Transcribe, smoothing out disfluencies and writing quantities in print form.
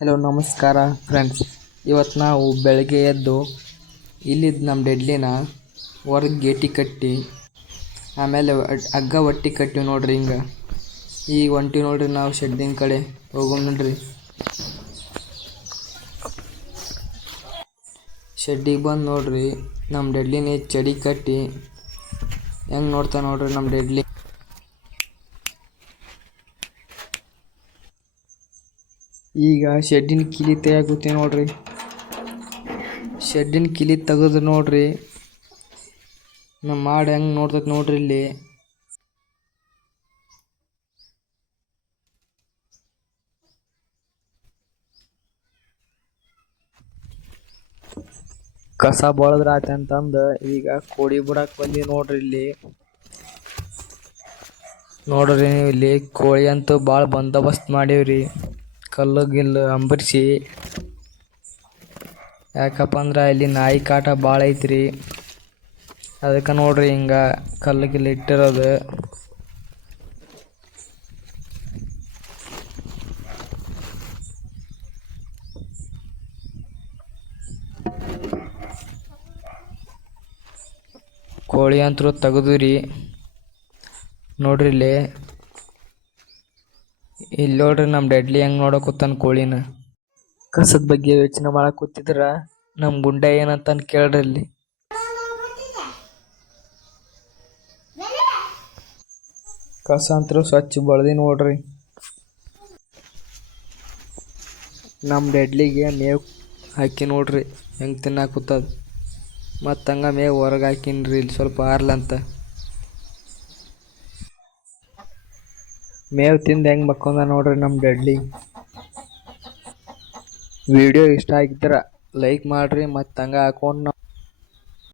Hello ನಮಸ್ಕಾರ friends. ಇವತ್ತು ನಾವು ಬೆಳಗ್ಗೆ ಎದ್ದು ಇಲ್ಲಿದ್ದು ನಮ್ಮ ಡೆಡ್ಲಿನ ಹೊರಗೆ ಗೇಟಿ ಕಟ್ಟಿ ಆಮೇಲೆ ಹಗ್ಗ ಒಟ್ಟಿ ಕಟ್ಟಿ ನೋಡ್ರಿ. ಹಿಂಗೆ ಈಗ ಹೊಂಟಿ ನೋಡ್ರಿ, ನಾವು ಶೆಡ್ಡಿನ ಕಡೆ ಹೋಗೋಣ ನೋಡ್ರಿ. ಶೆಡ್ಡಿಗೆ ಬಂದು ನೋಡ್ರಿ, ನಮ್ಮ ಡೆಡ್ಲಿನ ಚಡಿ ಕಟ್ಟಿ ಹೆಂಗೆ ನೋಡ್ತಾ ನೋಡ್ರಿ ನಮ್ಮ ಡೆಡ್ಲಿ. ಈಗ ಶೆಡ್ಡಿನ ಕಿಲಿ ತೆಗಿಯಾಕತ್ತೀವಿ ನೋಡ್ರಿ. ಶೆಡ್ಡಿನ ಕಿಲಿ ತೆಗೆದು ನೋಡ್ರಿ ನಮ್ಮ ಮಾಡಿ ಹೆಂಗೆ ನೋಡ್ತೈತೆ ನೋಡ್ರಿ. ಇಲ್ಲಿ ಕಸ ಬಳದ್ರ ಆತ ಅಂತಂದು ಈಗ ಕೋಳಿ ಬಿಡಾಕ್ ಬಂದಿ ನೋಡ್ರಿ. ಇಲ್ಲಿ ನೋಡ್ರಿ ನೀವು, ಇಲ್ಲಿ ಕೋಳಿ ಅಂತೂ ಭಾಳ ಬಂದೋಬಸ್ತ್ ಮಾಡೀವ್ರಿ. ಕಲ್ಲು ಗಿಲ್ಲು ಅಂಬರಿಸಿ, ಯಾಕಪ್ಪ ಅಂದ್ರೆ ಇಲ್ಲಿ ನಾಯಿ ಕಾಟ ಭಾಳ ಐತ್ರಿ. ಅದಕ್ಕೆ ನೋಡ್ರಿ ಹಿಂಗೆ ಕಲ್ಲು ಗಿಲ್ಲು ಇಟ್ಟಿರೋದು. ಕೋಳಿ ಅಂತೂ ತೆಗೆದ್ರಿ ನೋಡ್ರಿ. ಇಲ್ಲಿ ನೋಡ್ರಿ ನಮ್ಮ ಡೆಡ್ಲಿ ಹೆಂಗೆ ನೋಡಕತ್ತಾನ ಕೋಳಿನ. ಕಸದ ಬಗ್ಗೆ ಯೋಚನೆ ಮಾಡಕ್ ಕೂತಿದ್ರ ನಮ್ಮ ಗುಂಡ ಏನಂತ ಕೇಳ್ರಿ. ಇಲ್ಲಿ ಕಸ ಅಂತೂ ಸ್ವಚ್ಛ ಬಳದಿ ನೋಡ್ರಿ. ನಮ್ಮ ಡೆಡ್ಲಿಗೆ ಮೇವು ಹಾಕಿ ನೋಡ್ರಿ ಹೆಂಗೆ ತಿನ್ನಾಕತ್ತದ. ಮತ್ತು ಹಂಗೆ ಮೇವು ಹೊರಗೆ ಹಾಕಿನ್ರಿ ಇಲ್ಲಿ ಸ್ವಲ್ಪ ಆರ್ಲಂತ. ಮೇವು ತಿಂದು ಹೆಂಗೆ ಮಕ್ಕೊಂದ ನೋಡ್ರಿ ನಮ್ಮ ಡೆಡ್ಲಿ. ವಿಡಿಯೋ ಇಷ್ಟ ಆಗಿದ್ರೆ ಲೈಕ್ ಮಾಡಿರಿ, ಮತ್ತು ಹಂಗೆ ಹಾಕೊಂಡು